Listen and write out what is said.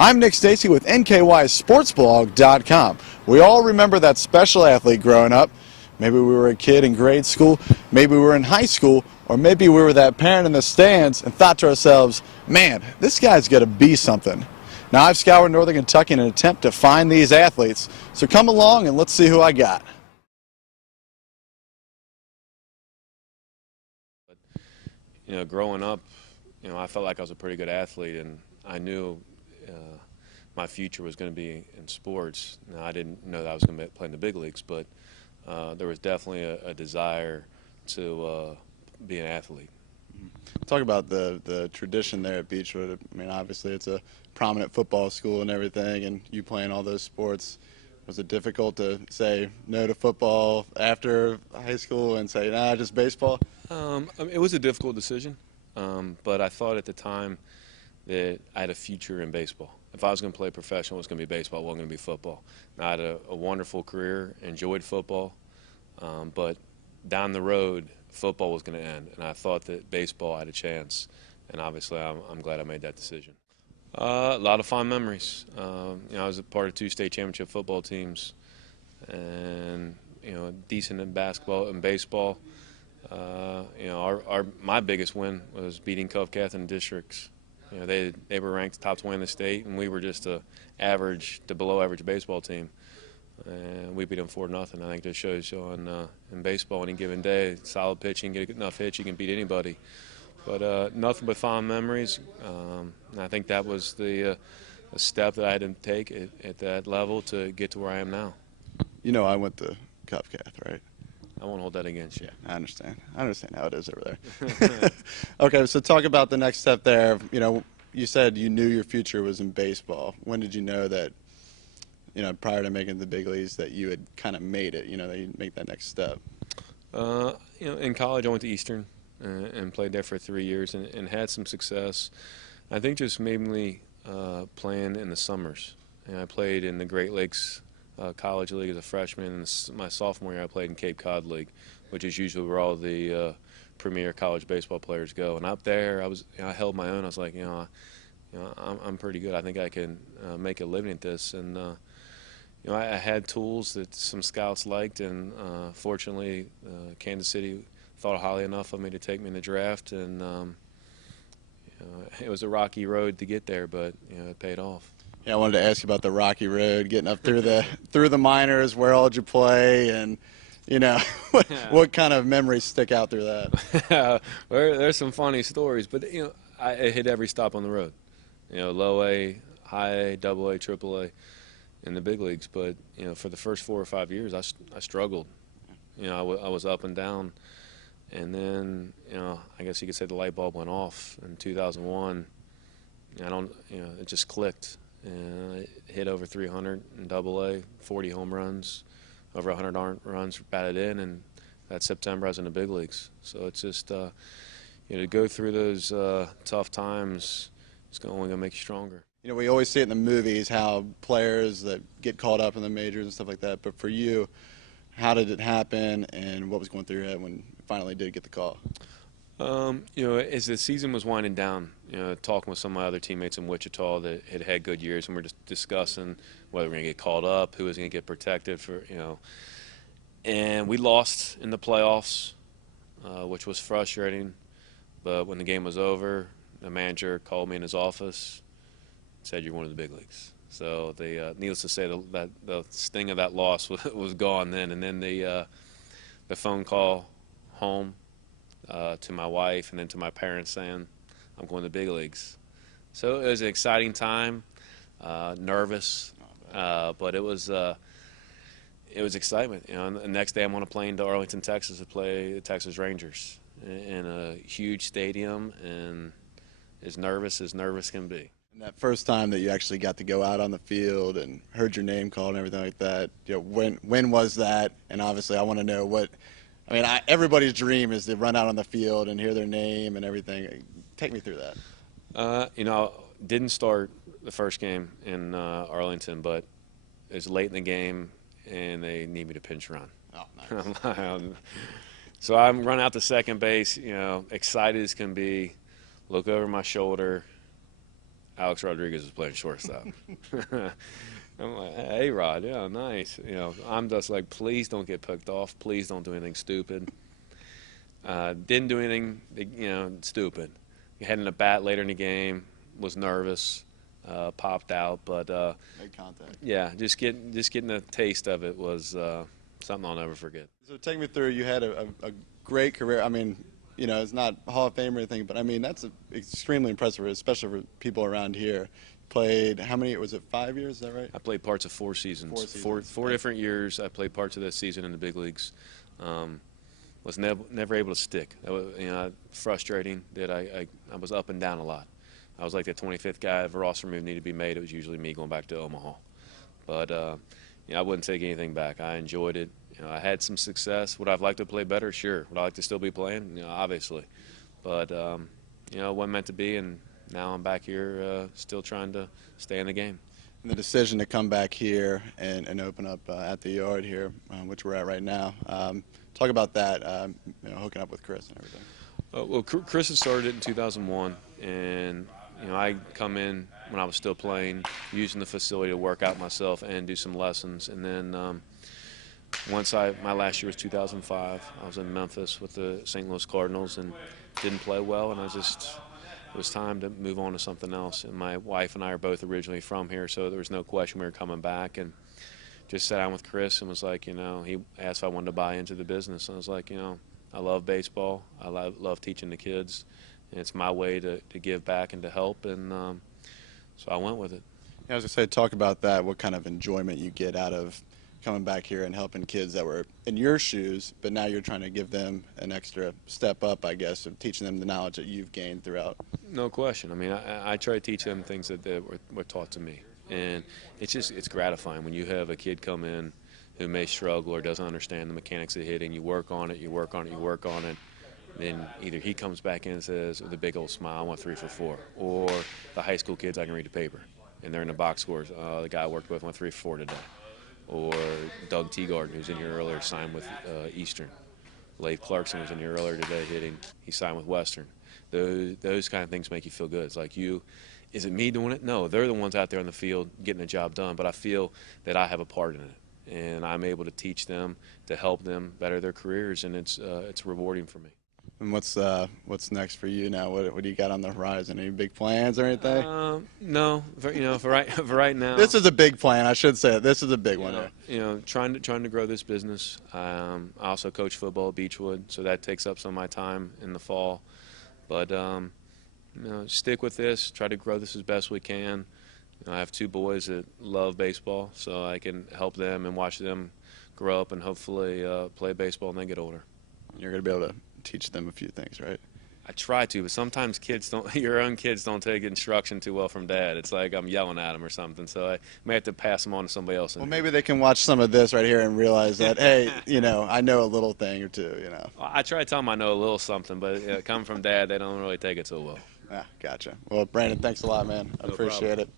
I'm Nick Stacy with NKYSportsblog.com. We all remember that special athlete growing up. Maybe we were a kid in grade school, maybe we were in high school, or maybe we were that parent in the stands and thought to ourselves, man, this guy's got to be something. Now, I've scoured Northern Kentucky in an attempt to find these athletes, so come along and let's see who I got. You know, growing up, I felt like I was a pretty good athlete, and I knew my future was going to be in sports. Now, I didn't know that I was going to play in the big leagues, but there was definitely a desire to be an athlete. Talk about the tradition there at Beechwood. I mean, obviously it's a prominent football school and everything, and you playing all those sports. Was it difficult to say no to football after high school and say, nah, just baseball? I mean, it was a difficult decision, but I thought at the time that I had a future in baseball. If I was going to play professional, it was going to be baseball, it wasn't going to be football. Now, I had a wonderful career, enjoyed football, but down the road, football was going to end, and I thought that baseball had a chance, and obviously I'm glad I made that decision. A lot of fond memories. I was a part of 2 state championship football teams, and decent in basketball and baseball. My biggest win was beating Cove Catherine districts. They were ranked top 20 in the state, and we were just a average to below average baseball team. And we beat them 4-0. I think that shows you in baseball any given day, solid pitching, get enough hits, you can beat anybody. But nothing but fond memories. And I think that was the step that I had to take at that level to get to where I am now. I went to Cove Cath, right? I won't hold that against you. Yeah, I understand. I understand how it is over there. Okay, so talk about the next step there. You said you knew your future was in baseball. When did you know that, prior to making the big leagues, that you had kind of made it, that you'd make that next step? In college I went to Eastern and played there for 3 years and had some success. I think just mainly playing in the summers. I played in the Great Lakes College League as a freshman, and my sophomore year I played in Cape Cod League, which is usually where all the premier college baseball players go. And up there, I held my own. I was like, I'm pretty good. I think I can make a living at this. And I had tools that some scouts liked, and fortunately, Kansas City thought highly enough of me to take me in the draft. And it was a rocky road to get there, but it paid off. Yeah, I wanted to ask you about the rocky road, getting up through the minors. Where all did you play, and what kind of memories stick out through that? There's some funny stories, but I hit every stop on the road. Low A, high A, double A, triple A in the big leagues. But for the first 4 or 5 years, I struggled. I was up and down, and then I guess you could say the light bulb went off in 2001. It just clicked. I hit over 300 in double A, 40 home runs, over 100 runs batted in, and that September I was in the big leagues. So it's just, to go through those tough times, it's only going to make you stronger. We always see it in the movies, how players that get called up in the majors and stuff like that. But for you, how did it happen, and what was going through your head when you finally did get the call? As the season was winding down, talking with some of my other teammates in Wichita that had good years, and we're just discussing whether we're going to get called up, who was going to get protected for, and we lost in the playoffs, which was frustrating. But when the game was over, the manager called me in his office, said you're one of the big leagues. So needless to say, the sting of that loss was gone then, and then the phone call home. To my wife and then to my parents saying, I'm going to the big leagues. So it was an exciting time, nervous, but it was excitement. And the next day I'm on a plane to Arlington, Texas to play the Texas Rangers in a huge stadium, and as nervous can be. And that first time that you actually got to go out on the field and heard your name called and everything like that, when was that? And obviously I want to know everybody's dream is to run out on the field and hear their name and everything. Take me through that. Didn't start the first game in Arlington, but it was late in the game, and they need me to pinch run. Oh, nice. So I'm run out to second base, excited as can be, look over my shoulder. Alex Rodriguez was playing shortstop. I'm like, hey, Rod, yeah, nice. I'm just like, please don't get picked off. Please don't do anything stupid. Didn't do anything, stupid. Heading to bat later in the game, was nervous, popped out, but Made contact. yeah, just getting a taste of it was something I'll never forget. So take me through. You had a great career. I mean, it's not Hall of Fame or anything, but I mean that's extremely impressive, especially for people around here. Played how many? Was it 5 years? Is that right? I played parts of 4 seasons. 4 seasons. Four different years. I played parts of that season in the big leagues. Was never able to stick. That was, frustrating that I was up and down a lot. I was like the 25th guy. If a roster move needed to be made, it was usually me going back to Omaha. But I wouldn't take anything back. I enjoyed it. I had some success. Would I have liked to play better? Sure. Would I like to still be playing? Obviously. But it wasn't meant to be, and now I'm back here still trying to stay in the game. And the decision to come back here and open up at the yard here, which we're at right now. Talk about that, hooking up with Chris and everything. Well, Chris had started it in 2001, and I come in when I was still playing, using the facility to work out myself and do some lessons. And then my last year was 2005. I was in Memphis with the St. Louis Cardinals and didn't play well, and it was time to move on to something else. And my wife and I are both originally from here, so there was no question we were coming back. And just sat down with Chris and was like, he asked if I wanted to buy into the business. And I was like, I love baseball. I love teaching the kids. And it's my way to give back and to help. And so I went with it. Yeah, I was going to say, talk about that, what kind of enjoyment you get out of coming back here and helping kids that were in your shoes, but now you're trying to give them an extra step up, I guess, of teaching them the knowledge that you've gained throughout. No question. I mean, I try to teach them things that were taught to me. And it's gratifying when you have a kid come in who may struggle or doesn't understand the mechanics of hitting. You work on it, you work on it, you work on it. Then either he comes back in and says with a big old smile, I want 3 for 4. Or the high school kids, I can read the paper. And they're in the box scores. The guy I worked with went 3 for 4 today. Or Doug Teagarden, who's in here earlier, signed with Eastern. Leif Clarkson was in here earlier today hitting. He signed with Western. Those kind of things make you feel good. It's like is it me doing it? No, they're the ones out there on the field getting the job done, but I feel that I have a part in it, and I'm able to teach them, to help them better their careers, and it's rewarding for me. And what's next for you now? What do you got on the horizon? Any big plans or anything? No, for right now. This is a big plan. I should say it. This is a big one. Trying to grow this business. I also coach football at Beechwood, so that takes up some of my time in the fall. But stick with this. Try to grow this as best we can. I have 2 boys that love baseball, so I can help them and watch them grow up and hopefully play baseball when they get older. You're going to be able to teach them a few things, right? I try to, but sometimes your own kids don't take instruction too well from dad. It's like I'm yelling at them or something, so I may have to pass them on to somebody else. Well, maybe they can watch some of this right here and realize that, hey, I know a little thing or two, I try to tell them I know a little something, but coming from dad, they don't really take it so well. Gotcha. Well, Brandon, thanks a lot, man. I appreciate it.